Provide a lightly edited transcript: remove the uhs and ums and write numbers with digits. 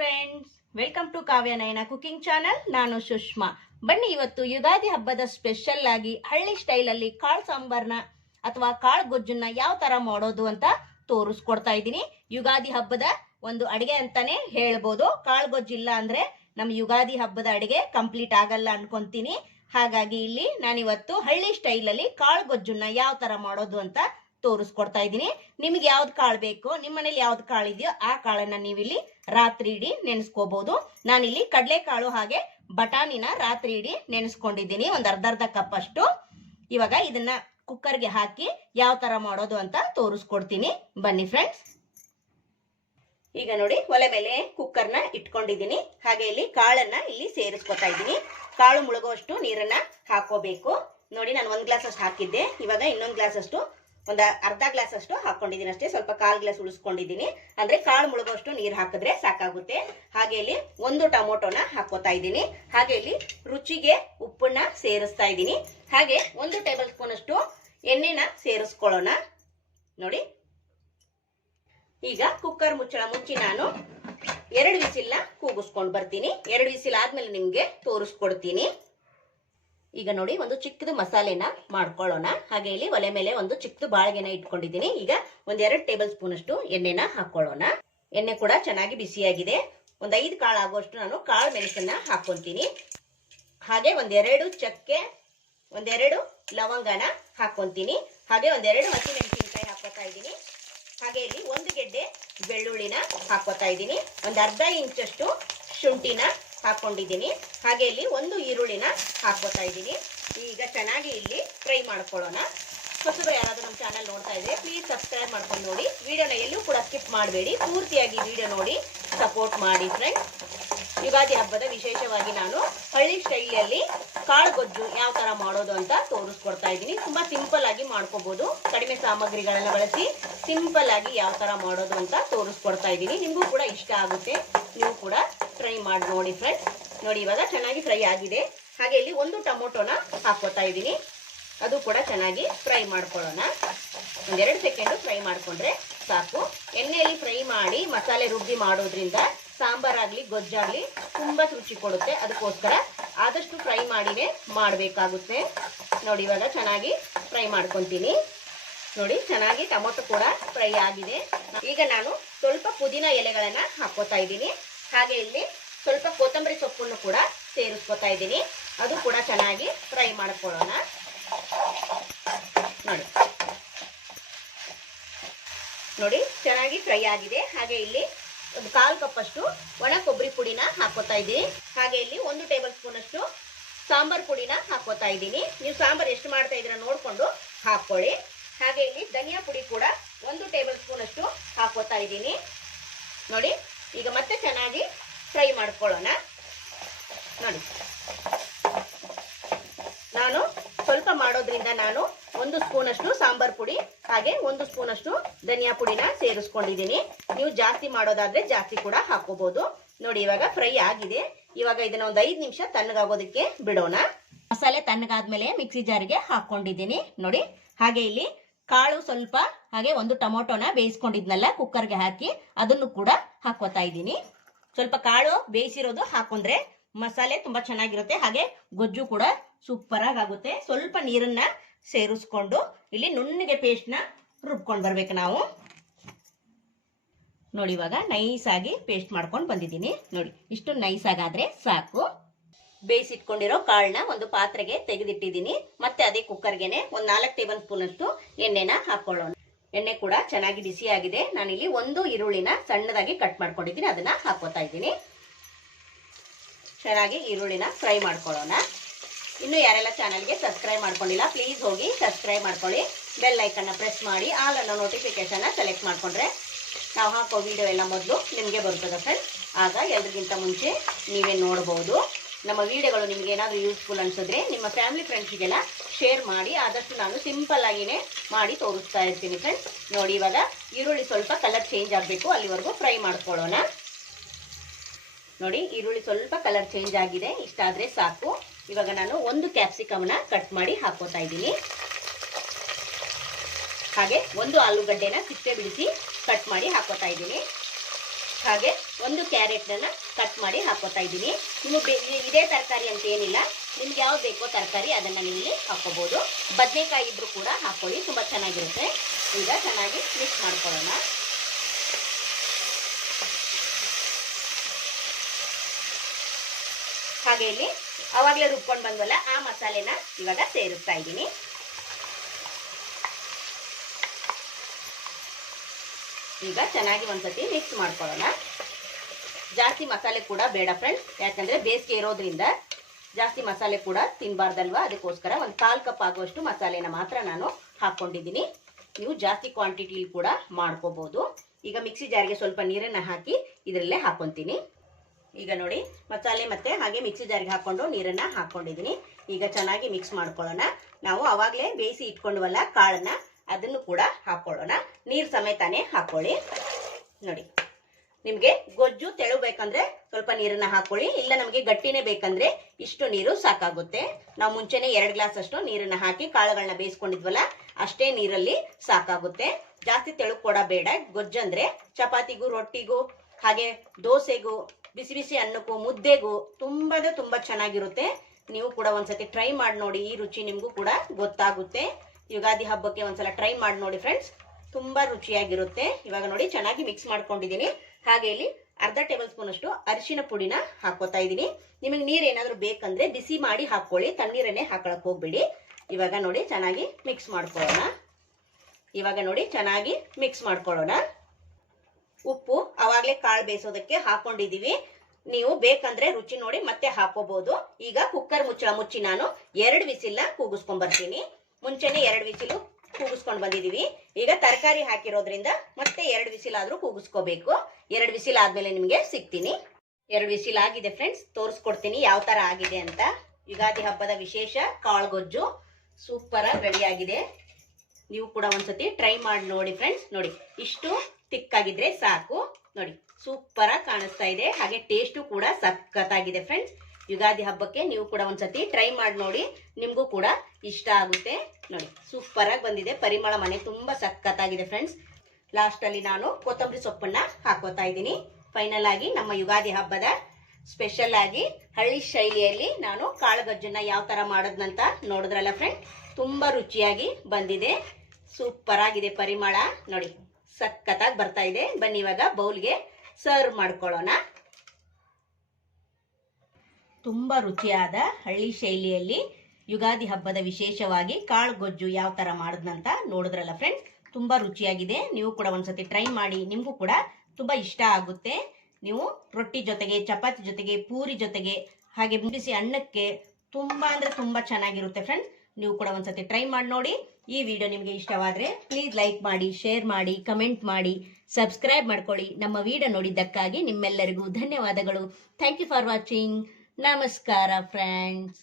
Friends, welcome to Kavya Nayana cooking channel. ನಾನು ಸುಷ್ಮಾ. ಬನ್ನಿ ಇವತ್ತು ಯುಗಾದಿ ಹಬ್ಬದ ಸ್ಪೆಷಲ್ ಆಗಿ ಹಳ್ಳಿ ಸ್ಟೈಲ್ ಅಲ್ಲಿ ಕಾಳು ಸಾಂಬಾರ್ನ ಅಥವಾ ಕಾಳು ಗೊಜ್ಜನ್ನ ಯಾವ ತರ ಮಾಡೋದು ಅಂತ ತೋರಿಸ್ಕೊಡ್ತಾ ಇದ್ದೀನಿ. ಯುಗಾದಿ ಹಬ್ಬದ ಒಂದು ಅಡಿಗೆ ಅಂತಾನೆ ಹೇಳ್ಬೋದು. ಕಾಳು ಗೊಜ್ಜಿಲ್ಲ ಅಂದ್ರೆ ನಮ್ ಯುಗಾದಿ ಹಬ್ಬದ ಅಡಿಗೆ ಕಂಪ್ಲೀಟ್ ಆಗಲ್ಲ ಅನ್ಕೊಂತೀನಿ. ಹಾಗಾಗಿ ಇಲ್ಲಿ ನಾನಿವತ್ತು ಹಳ್ಳಿ ಸ್ಟೈಲ್ ಅಲ್ಲಿ ಕಾಳು ಗೊಜ್ಜನ್ನ ಯಾವ ತರ ಮಾಡೋದು ಅಂತ ತೋರಿಸ್ಕೊಡ್ತಾ ಇದ್ದೀನಿ. ನಿಮ್ಗೆ ಯಾವ್ದು ಕಾಳು ಬೇಕೋ, ನಿಮ್ಮ ಮನೇಲಿ ಯಾವ್ದು ಕಾಳು ಇದೆಯೋ ಆ ಕಾಳನ್ನ ನೀವಿಲ್ಲಿ ರಾತ್ರಿ ಇಡೀ ನೆನೆಸ್ಕೋಬಹುದು. ನಾನಿಲ್ಲಿ ಕಡಲೆಕಾಳು ಹಾಗೆ ಬಟಾಣಿನ ರಾತ್ರಿ ಇಡೀ ನೆನೆಸ್ಕೊಂಡಿದ್ದೀನಿ, ಒಂದು ಅರ್ಧ ಕಪ್ ಅಷ್ಟು. ಇವಾಗ ಇದನ್ನ ಕುಕ್ಕರ್ಗೆ ಹಾಕಿ ಯಾವ ತರ ಮಾಡೋದು ಅಂತ ತೋರಿಸ್ಕೊಡ್ತೀನಿ. ಬನ್ನಿ ಫ್ರೆಂಡ್ಸ್. ಈಗ ನೋಡಿ, ಒಲೆ ಮೇಲೆ ಕುಕ್ಕರ್ನ ಇಟ್ಕೊಂಡಿದ್ದೀನಿ. ಹಾಗೆ ಇಲ್ಲಿ ಕಾಳನ್ನ ಇಲ್ಲಿ ಸೇರಿಸ್ಕೊತಾ ಇದ್ದೀನಿ. ಕಾಳು ಮುಳುಗುವಷ್ಟು ನೀರನ್ನ ಹಾಕೋಬೇಕು. ನೋಡಿ, ನಾನು 1 ಗ್ಲಾಸ್ ಅಷ್ಟು ಹಾಕಿದ್ದೆ. ಇವಾಗ ಇನ್ನೊಂದು ಗ್ಲಾಸ್ ಅಷ್ಟು, ಒಂದು ಅರ್ಧ ಗ್ಲಾಸ್ ಅಷ್ಟು ಹಾಕೊಂಡಿದ್ದೀನಿ ಅಷ್ಟೇ. ಸ್ವಲ್ಪ 1/4 ಗ್ಲಾಸ್ ಉಳಿಸ್ಕೊಂಡಿದ್ದೀನಿ. ಅಂದ್ರೆ ಕಾಳು ಮುಳುಗುವಷ್ಟು ನೀರು ಹಾಕಿದ್ರೆ ಸಾಕಾಗುತ್ತೆ. ಹಾಗೆ ಇಲ್ಲಿ 1 ಟೊಮೊಟೊನ ಹಾಕೋತಾ ಇದ್ದೀನಿ. ಹಾಗೆ ಇಲ್ಲಿ ರುಚಿಗೆ ಉಪ್ಪನ್ನ ಸೇರಿಸ್ತಾ ಇದ್ದೀನಿ. ಹಾಗೆ 1 ಟೇಬಲ್ ಸ್ಪೂನ್ ಅಷ್ಟು ಎಣ್ಣೆನ ಸೇರಿಸ್ಕೊಳ್ಳೋಣ. ನೋಡಿ, ಈಗ ಕುಕ್ಕರ್ ಮುಚ್ಚಳ ಮುಚ್ಚಿ ನಾನು 2 ವಿಸಿಲ್ನ ಕೂಗಿಸ್ಕೊಂಡು ಬರ್ತೀನಿ. 2 ವಿಸಿಲ್ ಆದ್ಮೇಲೆ ನಿಮ್ಗೆ ತೋರಿಸ್ಕೊಡ್ತೀನಿ. ಈಗ ನೋಡಿ, ಒಂದು ಚಿಕ್ಕದು ಮಸಾಲೆನ ಮಾಡ್ಕೊಳ್ಳೋಣ. ಹಾಗೆ ಇಲ್ಲಿ ಒಲೆ ಮೇಲೆ ಒಂದು ಚಿಕ್ಕದು ಬಾಳಿಗೆನ ಇಟ್ಕೊಂಡಿದ್ದೀನಿ. ಈಗ 1-2 ಟೇಬಲ್ ಸ್ಪೂನ್ ಅಷ್ಟು ಎಣ್ಣೆನ ಹಾಕೊಳ್ಳೋಣ. ಎಣ್ಣೆ ಕೂಡ ಚೆನ್ನಾಗಿ ಬಿಸಿಯಾಗಿದೆ. ಒಂದು 5 ಕಾಳು ಆಗುವಷ್ಟು ನಾನು ಕಾಳು ಮೆಣಸನ್ನ ಹಾಕೊಂತೀನಿ. ಹಾಗೆ 1-2 ಚಕ್ಕೆ, 1-2 ಲವಂಗನ ಹಾಕೊಂತೀನಿ. ಹಾಗೆ 1-2 ಹಸಿಮೆಣಸಿನಕಾಯಿ ಹಾಕೋತಾ ಇದ್ದೀನಿ. ಹಾಗೆ ಇಲ್ಲಿ 1 ಗೆಡ್ಡೆ ಬೆಳ್ಳುಳ್ಳಿನ ಹಾಕೋತಾ ಇದ್ದೀನಿ. ಒಂದು ಅರ್ಧ ಇಂಚಷ್ಟು ಶುಂಠಿನ ಹಾಕೊಂಡಿದ್ದೀನಿ. ಹಾಗೆ ಇಲ್ಲಿ 1 ಈರುಳ್ಳಿನ ಹಾಕೋತಾ ಇದ್ದೀನಿ. ಈಗ ಚೆನ್ನಾಗಿ ಇಲ್ಲಿ ಫ್ರೈ ಮಾಡ್ಕೊಳ್ಳೋಣ. ಹೊಸಬರು ಯಾರಾದ್ರೂ ನಮ್ಮ ಚಾನಲ್ ನೋಡ್ತಾ ಇದ್ರೆ ಪ್ಲೀಸ್ ಸಬ್ಸ್ಕ್ರೈಬ್ ಮಾಡ್ಕೊಂಡು ನೋಡಿ. ವಿಡಿಯೋನ ಎಲ್ಲೂ ಕೂಡ ಸ್ಕಿಪ್ ಮಾಡಬೇಡಿ, ಪೂರ್ತಿಯಾಗಿ ವಿಡಿಯೋ ನೋಡಿ ಸಪೋರ್ಟ್ ಮಾಡಿ ಫ್ರೆಂಡ್ಸ್. ಯುಗಾದಿ ಹಬ್ಬದ ವಿಶೇಷವಾಗಿ ನಾನು ಹಳ್ಳಿ ಸ್ಟೈಲಿಯಲ್ಲಿ ಕಾಳು ಗೊಜ್ಜು ಯಾವ ತರ ಮಾಡೋದು ಅಂತ ತೋರಿಸ್ಕೊಡ್ತಾ ಇದ್ದೀನಿ. ತುಂಬಾ ಸಿಂಪಲ್ ಆಗಿ ಮಾಡ್ಕೋಬಹುದು. ಕಡಿಮೆ ಸಾಮಗ್ರಿಗಳನ್ನ ಬಳಸಿ ಸಿಂಪಲ್ ಆಗಿ ಯಾವ ತರ ಮಾಡೋದು ಅಂತ ತೋರಿಸ್ಕೊಡ್ತಾ ಇದ್ದೀನಿ. ನಿಮಗೂ ಕೂಡ ಇಷ್ಟ ಆಗುತ್ತೆ, ನೀವು ಕೂಡ ಫ್ರೈ ಮಾಡಿ ನೋಡಿ ಫ್ರೆಂಡ್ಸ್. ನೋಡಿ, ಇವಾಗ ಚೆನ್ನಾಗಿ ಫ್ರೈ ಆಗಿದೆ. ಹಾಗೆ ಇಲ್ಲಿ 1 ಟೊಮೊಟೊನ ಹಾಕೋತಾ ಇದ್ದೀನಿ. ಅದು ಕೂಡ ಚೆನ್ನಾಗಿ ಫ್ರೈ ಮಾಡ್ಕೊಳ್ಳೋಣ. 1-2 ಸೆಕೆಂಡ್ ಫ್ರೈ ಮಾಡ್ಕೊಂಡ್ರೆ ಸಾಕು. ಎಣ್ಣೆಯಲ್ಲಿ ಫ್ರೈ ಮಾಡಿ ಮಸಾಲೆ ರುಬ್ಬಿ ಮಾಡೋದ್ರಿಂದ ಸಾಂಬಾರಾಗ್ಲಿ ಗೊಜ್ಜಾಗ್ಲಿ ತುಂಬಾ ರುಚಿ ಕೊಡುತ್ತೆ. ಅದಕ್ಕೋಸ್ಕರ ಆದಷ್ಟು ಫ್ರೈ ಮಾಡಿನೇ ಮಾಡಬೇಕಾಗುತ್ತೆ. ನೋಡಿ, ಇವಾಗ ಚೆನ್ನಾಗಿ ಫ್ರೈ ಮಾಡ್ಕೊತೀನಿ. ನೋಡಿ, ಚೆನ್ನಾಗಿ ಟೊಮೊಟೊ ಕೂಡ ಫ್ರೈ ಆಗಿದೆ. ಈಗ ನಾನು ಸ್ವಲ್ಪ ಪುದೀನ ಎಲೆಗಳನ್ನ ಹಾಕೋತಾ ಇದ್ದೀನಿ. ಹಾಗೆ ಇಲ್ಲಿ ಸ್ವಲ್ಪ ಕೊತ್ತಂಬರಿ ಸೊಪ್ಪನ್ನು ಕೂಡ ಸೇರಿಸ್ಕೊತಾ ಇದ್ದೀನಿ. ಅದು ಕೂಡ ಚೆನ್ನಾಗಿ ಫ್ರೈ ಮಾಡ್ಕೊಳ್ಳೋಣ. ನೋಡಿ ಚೆನ್ನಾಗಿ ಫ್ರೈ ಆಗಿದೆ. ಹಾಗೆ ಇಲ್ಲಿ ಒಂದು 1/4 ಕಪ್ ಅಷ್ಟು ಒಣ ಕೊಬ್ಬರಿ ಪುಡಿನ ಹಾಕೋತಾ ಇದ್ದೀನಿ. ಹಾಗೆ ಇಲ್ಲಿ 1 ಟೇಬಲ್ ಸ್ಪೂನ್ ಅಷ್ಟು ಸಾಂಬಾರ್ ಪುಡಿನ ಹಾಕೋತಾ ಇದ್ದೀನಿ. ನೀವು ಸಾಂಬಾರ್ ಎಷ್ಟು ಮಾಡ್ತಾ ಇದ್ದೀರಾ ನೋಡ್ಕೊಂಡು ಹಾಕೊಳ್ಳಿ. ಹಾಗೆ ಇಲ್ಲಿ ಧನಿಯಾ ಪುಡಿ ಕೂಡ 1 ಟೇಬಲ್ ಸ್ಪೂನ್ ಅಷ್ಟು ಹಾಕೋತಾ ಇದ್ದೀನಿ. ನೋಡಿ, ಈಗ ಮತ್ತೆ ಚೆನ್ನಾಗಿ ಫ್ರೈ ಮಾಡ್ಕೊಳ್ಳೋಣ. ನೋಡಿ, ನಾನು ಸ್ವಲ್ಪ ಮಾಡೋದ್ರಿಂದ ನಾನು 1 ಸ್ಪೂನ್ ಅಷ್ಟು ಸಾಂಬಾರ್ ಪುಡಿ ಹಾಗೆ 1 ಸ್ಪೂನ್ ಅಷ್ಟು ಧನಿಯಾ ಪುಡಿನ ಸೇರಿಸ್ಕೊಂಡಿದ್ದೀನಿ. ನೀವು ಜಾಸ್ತಿ ಮಾಡೋದಾದ್ರೆ ಜಾಸ್ತಿ ಕೂಡ ಹಾಕೋಬಹುದು. ನೋಡಿ, ಇವಾಗ ಫ್ರೈ ಆಗಿದೆ. ಇವಾಗ ಇದನ್ನ ಒಂದು 5 ನಿಮಿಷ ತಣ್ಣಗಾಗೋದಕ್ಕೆ ಬಿಡೋಣ. ಮಸಾಲೆ ತಣ್ಣಗಾದ್ಮೇಲೆ ಮಿಕ್ಸಿ ಜಾರಿಗೆ ಹಾಕೊಂಡಿದ್ದೀನಿ. ನೋಡಿ, ಹಾಗೆ ಇಲ್ಲಿ ಕಾಳು ಸ್ವಲ್ಪ ಹಾಗೆ 1 ಟೊಮೊಟೊನ ಬೇಯಿಸ್ಕೊಂಡಿದ್ನಲ್ಲ ಕುಕ್ಕರ್ಗೆ ಹಾಕಿ ಅದನ್ನು ಕೂಡ ಹಾಕೋತಾ ಇದ್ದೀನಿ. ಸ್ವಲ್ಪ ಕಾಳು ಬೇಯಿಸಿರೋದು ಹಾಕೊಂಡ್ರೆ ಮಸಾಲೆ ತುಂಬಾ ಚೆನ್ನಾಗಿರುತ್ತೆ. ಹಾಗೆ ಗೊಜ್ಜು ಕೂಡ ಸೂಪರ್ ಆಗುತ್ತೆ. ಸ್ವಲ್ಪ ನೀರನ್ನ ಸೇರಿಸ್ಕೊಂಡು ಇಲ್ಲಿ ನುಣ್ಣಗೆ ಪೇಸ್ಟ್ನ ರುಬ್ಕೊಂಡು ಬರ್ಬೇಕು ನಾವು. ನೋಡಿ, ಇವಾಗ ನೈಸ್ ಆಗಿ ಪೇಸ್ಟ್ ಮಾಡ್ಕೊಂಡು ಬಂದಿದ್ದೀನಿ. ನೋಡಿ, ಇಷ್ಟು ನೈಸ್ ಆಗಾದ್ರೆ ಸಾಕು. ಬೇಯಿಸಿಟ್ಕೊಂಡಿರೋ ಕಾಳನ್ನ ಒಂದು ಪಾತ್ರೆಗೆ ತೆಗೆದಿಟ್ಟಿದ್ದೀನಿ. ಮತ್ತೆ ಅದೇ ಕುಕ್ಕರ್ಗೆನೆ ಒಂದು 4 ಟೇಬಲ್ ಸ್ಪೂನ್ ಅಷ್ಟು ಎಣ್ಣೆನ ಹಾಕೊಳ್ಳೋಣ. ಎಣ್ಣೆ ಕೂಡ ಚೆನ್ನಾಗಿ ಬಿಸಿ ಆಗಿದೆ. ನಾನಿಲ್ಲಿ 1 ಈರುಳ್ಳಿನ ಸಣ್ಣದಾಗಿ ಕಟ್ ಮಾಡ್ಕೊಂಡಿದ್ದೀನಿ, ಅದನ್ನ ಹಾಕೋತಾ ಇದ್ದೀನಿ. ಚೆನ್ನಾಗಿ ಈರುಳ್ಳಿನ ಫ್ರೈ ಮಾಡ್ಕೊಳ್ಳೋಣ. ಇನ್ನು ಯಾರೆಲ್ಲ ಚಾನಲ್ಗೆ ಸಬ್ಸ್ಕ್ರೈಬ್ ಮಾಡ್ಕೊಂಡಿಲ್ಲ ಪ್ಲೀಸ್ ಹೋಗಿ ಸಬ್ಸ್ಕ್ರೈಬ್ ಮಾಡ್ಕೊಳ್ಳಿ. ಬೆಲ್ ಐಕನ್ನ ಪ್ರೆಸ್ ಮಾಡಿ ಆಲ್ ಅನ್ನೋ ನೋಟಿಫಿಕೇಶನ್ ಸೆಲೆಕ್ಟ್ ಮಾಡ್ಕೊಂಡ್ರೆ ನಾವು ಹಾಕೋ ವಿಡಿಯೋ ಎಲ್ಲ ಮೊದಲು ನಿಮಗೆ ಬರ್ತದೆ ಫ್ರೆಂಡ್ಸ್. ಆಗ ಎಲ್ರಿಗಿಂತ ಮುಂಚೆ ನೀವೇ ನೋಡಬಹುದು. ನಮ್ಮ ವಿಡಿಯೋಗಳು ನಿಮ್ಗೆ ಏನಾದರೂ ಯೂಸ್ಫುಲ್ ಅನ್ಸಿದ್ರೆ ನಿಮ್ಮ ಫ್ಯಾಮಿಲಿ ಫ್ರೆಂಡ್ಸ್ಗೆಲ್ಲ ಶೇರ್ ಮಾಡಿ. ಆದಷ್ಟು ನಾನು ಸಿಂಪಲ್ ಆಗಿನೇ ಮಾಡಿ ತೋರಿಸ್ತಾ ಇರ್ತೀನಿ ಫ್ರೆಂಡ್ಸ್. ನೋಡಿ, ಇವಾಗ ಈರುಳ್ಳಿ ಸ್ವಲ್ಪ ಕಲರ್ ಚೇಂಜ್ ಆಗಬೇಕು, ಅಲ್ಲಿವರೆಗೂ ಫ್ರೈ ಮಾಡ್ಕೊಳ್ಳೋಣ. ನೋಡಿ, ಈರುಳ್ಳಿ ಸ್ವಲ್ಪ ಕಲರ್ ಚೇಂಜ್ ಆಗಿದೆ. ಇಷ್ಟಾದ್ರೆ ಸಾಕು. ಇವಾಗ ನಾನು 1 ಕ್ಯಾಪ್ಸಿಕಮ್ನ ಕಟ್ ಮಾಡಿ ಹಾಕೋತಾ ಇದ್ದೀನಿ. ಹಾಗೆ 1 ಆಲೂಗಡ್ಡೆನ ಸಿಪ್ಪೆ ಬಿಡಿಸಿ ಕಟ್ ಮಾಡಿ ಹಾಕೋತಾ ಇದ್ದೀನಿ. ಹಾಗೆ ಒಂದು ಕ್ಯಾರೆಟ್ನ ಕಟ್ ಮಾಡಿ ಹಾಕೋತಾ ಇದ್ದೀನಿ. ನಿಮಗೆ ಇದೇ ತರಕಾರಿ ಅಂತ ಏನಿಲ್ಲ, ನಿಮ್ಗೆ ಯಾವ್ದು ಬೇಕೋ ತರಕಾರಿ ಅದನ್ನು ನೀವು ಇಲ್ಲಿ ಹಾಕೋಬಹುದು. ಬದನೆಕಾಯಿ ಇದ್ರೂ ಕೂಡ ಹಾಕೊಳ್ಳಿ, ತುಂಬ ಚೆನ್ನಾಗಿರುತ್ತೆ. ಈಗ ಚೆನ್ನಾಗಿ ಮಿಕ್ಸ್ ಮಾಡ್ಕೊಳ್ಳೋಣ. ಹಾಗೆ ಇಲ್ಲಿ ಅವಾಗಲೇ ರುಬ್ಕೊಂಡು ಬಂದ್ವಲ್ಲ ಆ ಮಸಾಲೆನ ಇವಾಗ ಸೇರಿಸ್ತಾ ಇದ್ದೀನಿ. ಈಗ ಚೆನ್ನಾಗಿ ಒಂದ್ಸತಿ ಮಿಕ್ಸ್ ಮಾಡ್ಕೊಳ್ಳೋಣ. ಜಾಸ್ತಿ ಮಸಾಲೆ ಕೂಡ ಬೇಡ ಫ್ರೆಂಡ್ಸ್, ಯಾಕಂದ್ರೆ ಬೇಸಿಗೆ ಇರೋದ್ರಿಂದ ಜಾಸ್ತಿ ಮಸಾಲೆ ಕೂಡ ತಿನ್ನಬಾರ್ದಲ್ವಾ, ಅದಕ್ಕೋಸ್ಕರ ಒಂದು 1/4 ಕಪ್ ಆಗುವಷ್ಟು ಮಸಾಲೆನ ಮಾತ್ರ ನಾನು ಹಾಕೊಂಡಿದ್ದೀನಿ. ನೀವು ಜಾಸ್ತಿ ಕ್ವಾಂಟಿಟಿ ಕೂಡ ಮಾಡ್ಕೋಬಹುದು. ಈಗ ಮಿಕ್ಸಿ ಜಾರ್ಗೆ ಸ್ವಲ್ಪ ನೀರನ್ನ ಹಾಕಿ ಇದರಲ್ಲೇ ಹಾಕೊಂತೀನಿ. ಈಗ ನೋಡಿ ಮಸಾಲೆ ಮತ್ತೆ ಹಾಗೆ ಮಿಕ್ಸಿ ಜಾರ್ಗೆ ಹಾಕೊಂಡು ನೀರನ್ನ ಹಾಕೊಂಡಿದ್ದೀನಿ. ಈಗ ಚೆನ್ನಾಗಿ ಮಿಕ್ಸ್ ಮಾಡ್ಕೊಳ್ಳೋಣ. ನಾವು ಅವಾಗಲೇ ಬೇಯಿಸಿ ಇಟ್ಕೊಂಡ್ವಲ್ಲ ಕಾಳನ್ನ, ಅದನ್ನು ಕೂಡ ಹಾಕೊಳ್ಳೋಣ. ನೀರು ಸಮೇತಾನೆ ಹಾಕೊಳ್ಳಿ. ನೋಡಿ, ನಿಮಗೆ ಗೊಜ್ಜು ತೆಳು ಬೇಕಂದ್ರೆ ಸ್ವಲ್ಪ ನೀರನ್ನ ಹಾಕೊಳ್ಳಿ, ಇಲ್ಲ ನಮಗೆ ಗಟ್ಟಿನೇ ಬೇಕಂದ್ರೆ ಇಷ್ಟು ನೀರು ಸಾಕಾಗುತ್ತೆ. ನಾವು ಮುಂಚೆನೆ 2 ಗ್ಲಾಸ್ ಅಷ್ಟು ನೀರನ್ನ ಹಾಕಿ ಕಾಳುಗಳನ್ನ ಬೇಯಿಸ್ಕೊಂಡಿದ್ವಲ್ಲ ಅಷ್ಟೇ ನೀರಲ್ಲಿ ಸಾಕಾಗುತ್ತೆ. ಜಾಸ್ತಿ ತೆಳು ಕೂಡ ಬೇಡ. ಗೊಜ್ಜಂದ್ರೆ ಚಪಾತಿಗೂ, ರೊಟ್ಟಿಗೂ, ಹಾಗೆ ದೋಸೆಗೂ, ಬಿಸಿ ಬಿಸಿ ಅನ್ನಕ್ಕೂ, ಮುದ್ದೆಗೂ ತುಂಬಾ ಚೆನ್ನಾಗಿರುತ್ತೆ. ನೀವು ಕೂಡ ಒಂದ್ಸತಿ ಟ್ರೈ ಮಾಡಿ ನೋಡಿ, ಈ ರುಚಿ ನಿಮಗೂ ಕೂಡ ಗೊತ್ತಾಗುತ್ತೆ. ಯುಗಾದಿ ಹಬ್ಬಕ್ಕೆ ಒಂದ್ಸಲ ಟ್ರೈ ಮಾಡಿ ನೋಡಿ ಫ್ರೆಂಡ್ಸ್, ತುಂಬಾ ರುಚಿಯಾಗಿರುತ್ತೆ. ಇವಾಗ ನೋಡಿ ಚೆನ್ನಾಗಿ ಮಿಕ್ಸ್ ಮಾಡ್ಕೊಂಡಿದ್ದೀನಿ. ಹಾಗೆ ಇಲ್ಲಿ ಅರ್ಧ ಟೇಬಲ್ ಸ್ಪೂನ್ ಅಷ್ಟು ಅರಿಶಿನ ಪುಡಿನ ಹಾಕೋತಾ ಇದ್ದೀನಿ. ನಿಮಗೆ ನೀರು ಏನಾದರೂ ಬೇಕಂದ್ರೆ ಬಿಸಿ ಮಾಡಿ ಹಾಕೊಳ್ಳಿ, ತಣ್ಣೀರನ್ನೇ ಹಾಕೊಳಕ್ ಹೋಗ್ಬೇಡಿ. ಇವಾಗ ನೋಡಿ ಚೆನ್ನಾಗಿ ಮಿಕ್ಸ್ ಮಾಡ್ಕೊಳ್ಳೋಣ. ಉಪ್ಪು ಅವಾಗಲೇ ಕಾಳು ಬೇಯಿಸೋದಕ್ಕೆ ಹಾಕೊಂಡಿದೀವಿ, ನೀವು ಬೇಕಂದ್ರೆ ರುಚಿ ನೋಡಿ ಮತ್ತೆ ಹಾಕೋಬಹುದು. ಈಗ ಕುಕ್ಕರ್ ಮುಚ್ಚಳ ಮುಚ್ಚಿ ನಾನು 2 ವಿಸಿಲ್ನ ಕೂಗಿಸ್ಕೊಂಡ್ ಬರ್ತೀನಿ. ಮುಂಚೆನೆ 2 ವಿಸಿಲು ಕೂಗಿಸ್ಕೊಂಡು ಬಂದಿದೀವಿ. ಈಗ ತರಕಾರಿ ಹಾಕಿರೋದ್ರಿಂದ ಮತ್ತೆ 2 ವಿಸಿಲ್ ಆದ್ರೂ ಕೂಗಿಸ್ಕೋಬೇಕು. 2 ವಿಸಿಲ್ ಆದ್ಮೇಲೆ ನಿಮ್ಗೆ ಸಿಗ್ತೀನಿ. 2 ವಿಸಿಲ್ ಆಗಿದೆ ಫ್ರೆಂಡ್ಸ್, ತೋರಿಸ್ಕೊಡ್ತೀನಿ ಯಾವ ತರ ಆಗಿದೆ ಅಂತ. ಯುಗಾದಿ ಹಬ್ಬದ ವಿಶೇಷ ಕಾಳುಗೊಜ್ಜು ಸೂಪರ್ ಆಗಿ ರೆಡಿ ಆಗಿದೆ. ನೀವು ಕೂಡ ಒಂದ್ಸತಿ ಟ್ರೈ ಮಾಡಿ ನೋಡಿ ಫ್ರೆಂಡ್ಸ್. ನೋಡಿ, ಇಷ್ಟು ತಿಕ್ಕಾಗಿದ್ರೆ ಸಾಕು. ನೋಡಿ, ಸೂಪರ್ ಆಗಿ ಕಾಣಿಸ್ತಾ ಇದೆ, ಹಾಗೆ ಟೇಸ್ಟು ಕೂಡ ಸಖತ್ತಾಗಿದೆ ಫ್ರೆಂಡ್ಸ್. ಯುಗಾದಿ ಹಬ್ಬಕ್ಕೆ ನೀವು ಕೂಡ ಒಂದ್ಸತಿ ಟ್ರೈ ಮಾಡಿ ನೋಡಿ, ನಿಮ್ಗೂ ಕೂಡ ಇಷ್ಟ ಆಗುತ್ತೆ. ನೋಡಿ, ಸೂಪರ್ ಆಗಿ ಬಂದಿದೆ, ಪರಿಮಳ ಮನೆ ತುಂಬಾ ಸಖತ್ತಾಗಿದೆ ಫ್ರೆಂಡ್ಸ್. ಲಾಸ್ಟ್ ಅಲ್ಲಿ ನಾನು ಕೊತ್ತಂಬರಿ ಸೊಪ್ಪನ್ನ ಹಾಕೋತಾ ಇದ್ದೀನಿ. ಫೈನಲ್ ಆಗಿ ನಮ್ಮ ಯುಗಾದಿ ಹಬ್ಬದ ಸ್ಪೆಷಲ್ ಆಗಿ ಹಳ್ಳಿ ಶೈಲಿಯಲ್ಲಿ ನಾನು ಕಾಳುಗೊಜ್ಜನ್ನ ಯಾವ ತರ ಮಾಡೋದ್ನಂತ ನೋಡಿದ್ರಲ್ಲ ಫ್ರೆಂಡ್, ತುಂಬಾ ರುಚಿಯಾಗಿ ಬಂದಿದೆ, ಸೂಪರ್ ಆಗಿದೆ ಪರಿಮಳ. ನೋಡಿ, ಸಖತ್ತಾಗಿ ಬರ್ತಾ ಇದೆ. ಬನ್ನಿ ಇವಾಗ ಬೌಲ್ಗೆ ಸರ್ವ್ ಮಾಡ್ಕೊಳ್ಳೋಣ. ತುಂಬಾ ರುಚಿಯಾದ ಹಳ್ಳಿ ಶೈಲಿಯಲ್ಲಿ ಯುಗಾದಿ ಹಬ್ಬದ ವಿಶೇಷವಾಗಿ ಕಾಳುಗೊಜ್ಜು ಯಾವ ತರ ಮಾಡೋದ್ನಂತ ನೋಡಿದ್ರಲ್ಲ ಫ್ರೆಂಡ್ಸ್, ತುಂಬಾ ರುಚಿಯಾಗಿದೆ. ನೀವು ಕೂಡ ಒಂದ್ಸತಿ ಟ್ರೈ ಮಾಡಿ, ನಿಮ್ಗೂ ಕೂಡ ತುಂಬಾ ಇಷ್ಟ ಆಗುತ್ತೆ. ನೀವು ರೊಟ್ಟಿ ಜೊತೆಗೆ, ಚಪಾತಿ ಜೊತೆಗೆ, ಪೂರಿ ಜೊತೆಗೆ, ಹಾಗೆ ಬಿಸಿ ಅನ್ನಕ್ಕೆ ತುಂಬಾ ಅಂದ್ರೆ ತುಂಬಾ ಚೆನ್ನಾಗಿರುತ್ತೆ ಫ್ರೆಂಡ್ಸ್. ನೀವು ಕೂಡ ಒಂದ್ಸತಿ ಟ್ರೈ ಮಾಡಿ ನೋಡಿ. ಈ ವಿಡಿಯೋ ನಿಮಗೆ ಇಷ್ಟವಾದ್ರೆ ಪ್ಲೀಸ್ ಲೈಕ್ ಮಾಡಿ, ಶೇರ್ ಮಾಡಿ, ಕಮೆಂಟ್ ಮಾಡಿ, ಸಬ್ಸ್ಕ್ರೈಬ್ ಮಾಡ್ಕೊಳ್ಳಿ. ನಮ್ಮ ವಿಡಿಯೋ ನೋಡಿದ್ದಕ್ಕಾಗಿ ನಿಮ್ಮೆಲ್ಲರಿಗೂ ಧನ್ಯವಾದಗಳು. Thank you for watching. ನಮಸ್ಕಾರ ಫ್ರೆಂಡ್ಸ್.